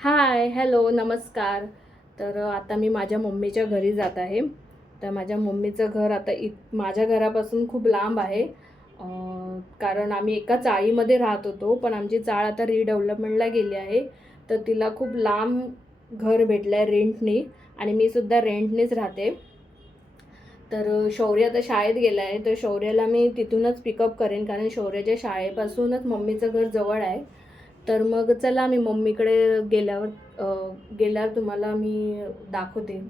Hi hello नमस्कार. तर आता मी माझ्या मम्मीच्या घरी जात आहे. तर माझ्या मम्मीचं घर आता इत माझ्या घरापासून खूप लांब आहे. कारण आम्ही एका चाळीमध्ये राहत होतो पण आमची चाळ आता रिडेव्हलपमेंटला गेली आहे. तर तिला खूप लांब घर भेटलं आहे रेंटनी आणि मी सुद्धा रेंटनीच राहते. तर शौर्य आता शाळेत गेला आहे तर शौर्याला मी तिथूनच पिकअप करेन कारण शौर्याच्या शाळेपासूनच मम्मीचं घर जवळ आहे. तर मग चला मी मम्मीकडे गेल्यावर गेल्यावर तुम्हाला मी दाखवते.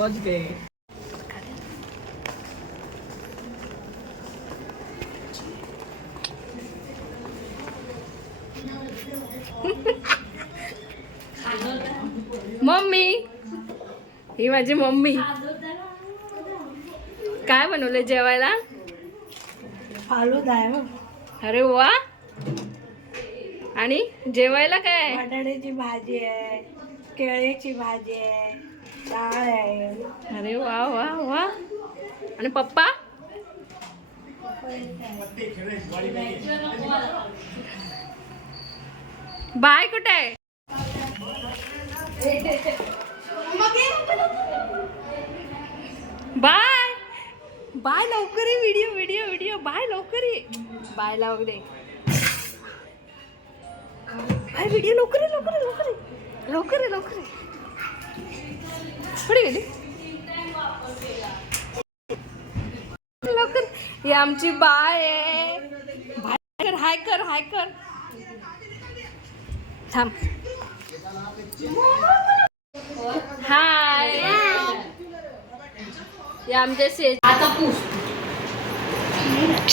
काय गए मम्मी. ही माझी मम्मी. काय बनवलं जेवायला? हो. अरे वा. आणि जेवायला काय? बटाट्याची भाजी आहे केळीची भाजी आहे डाळ आहे. अरे वा वा वा. आणि पप्पा? बाय कुठे आहे? बाय. बाय लवकर ये व्हिडिओ व्हिडिओ व्हिडिओ बाय लवकर. ये बाय लावू दे. बाय व्हिडिओ लवकर ये लवकर लवकर. ये लवकर ये लवकर. ये कुठे गेली? लवकर. ही आमची बाय आहे. बाय कर हाय कर हाय कर. थांब. हाय. हे आमच्या से आता पूस.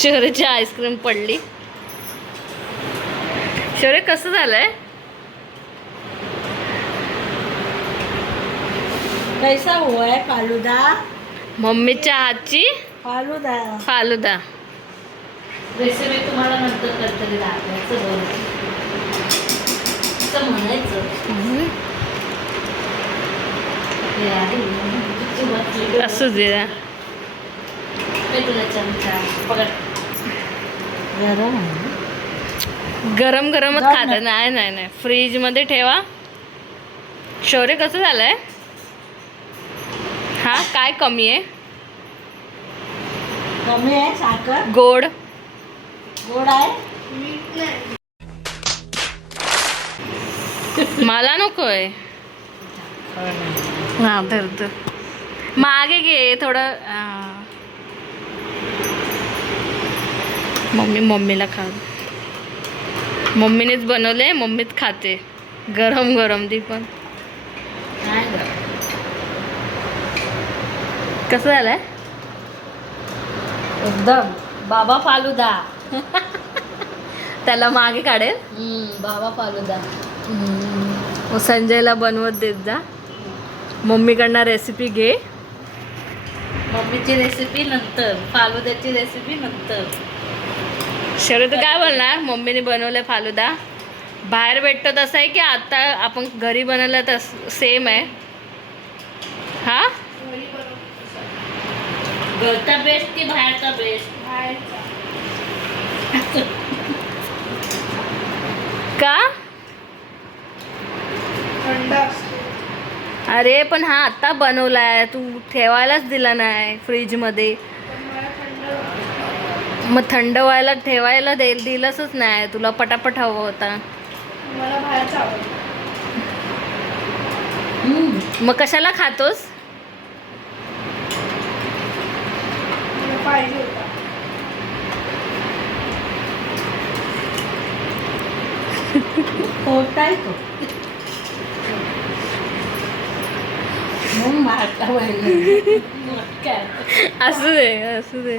शहराची आईस्क्रीम पडली. शौर्य कसं झालंय? कैसा हुआ है फालुदा. मम्मीच्या हातची फालुदा. फालुदा. रेसिपी तुम्हाला नंतर कधीतरी दाखवायचं असं म्हणायचं. असू दे. ना. तुला चमचा. पकड. गरम गरम गरमच खात. ना. नाही नाही नाही. फ्रीजमध्ये ठेवा. शौर्य कसं झालंय? हा काय कमी आहे? कमी आहे साखर? गोड. गोड आहे? मला नकोय. हा धर धर. मागे घे थोडं. मम्मी मम्मीला खा. मम्मीनेच बनवले मम्मीच खाते. गरम गरम ती पण. कसं झालंय? एकदम. बाबा फालुदा. त्याला मागे काढेल. हम्म, बाबा फालुदा मग संजयला बनवत देत जा. मम्मीकडनं रेसिपी घे. मम्मीची रेसिपी नंतर फालुद्याची रेसिपी नंतर. शरद काय बोलणार? मम्मीने बनवलं फालुदा. बाहेर भेटतो तसं आहे की आता आपण घरी बनवलं तस सेम आहे? हा? घरचा बेस्ट की बाहेरचा बेस्ट का? अरे पण हा आत्ता बनवलाय. तू ठेवायलाच दिला नाही फ्रीजमध्ये. मग थंड व्हायला ठेवायला दे दिलंच नाही. तुला पटापट हवं होता. मग कशाला खातोस? तो मग मारता असू दे असू दे.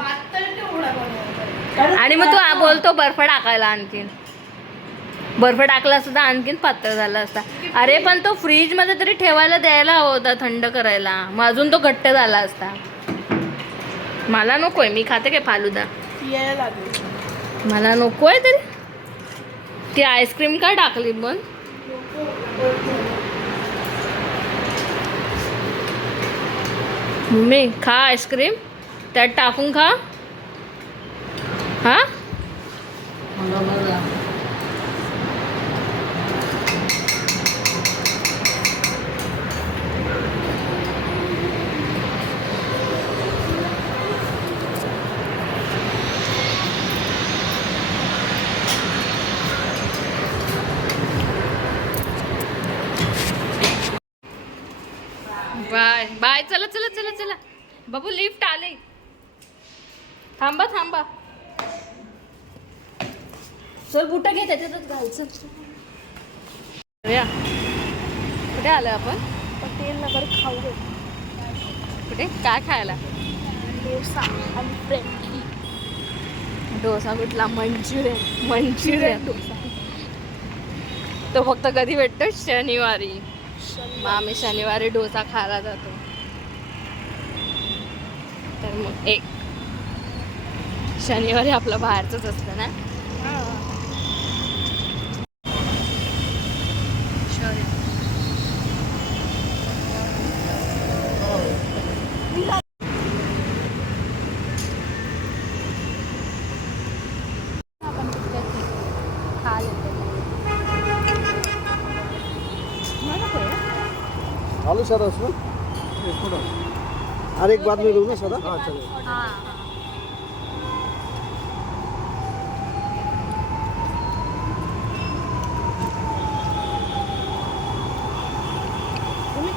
आणि मग तू बोलतो बर्फ टाकायला आणखीन. बर्फ टाकला असता तर आणखीन पातळ झाला असता. अरे पण तो फ्रीजमध्ये तरी ठेवायला द्यायला हवा होता थंड करायला. मग अजून तो घट्ट झाला असता. मला नकोय मी खाते काय फालुदा? मला नको आहे तरी. ती आईस्क्रीम का टाकली पण? मम्मी खा आईस्क्रीम. त्यात टाकून खा. हा मला बघा बाय चला चला चला चला. बाबू लिफ्ट आले. थांबा थांबा. चल बुट घे त्याच्यातच घाल चल या कुठे आलो आपण? पटेल नगर खाऊ कुठे? काय खायला? डोसा आणि फ्रेंकी डोसा कुठला? मंचुरियन. मंचुरियन. डोसा. तो फक्त कधी भेटतो? शनिवारी. मग आम्ही शनिवारी डोसा खायला जातो. मग एक शनिवारी आपलं बाहेरचंच असतं ना? आलू सर? असं एक और एक बाद में लू ना सदा? हाँ चलो तुम्ही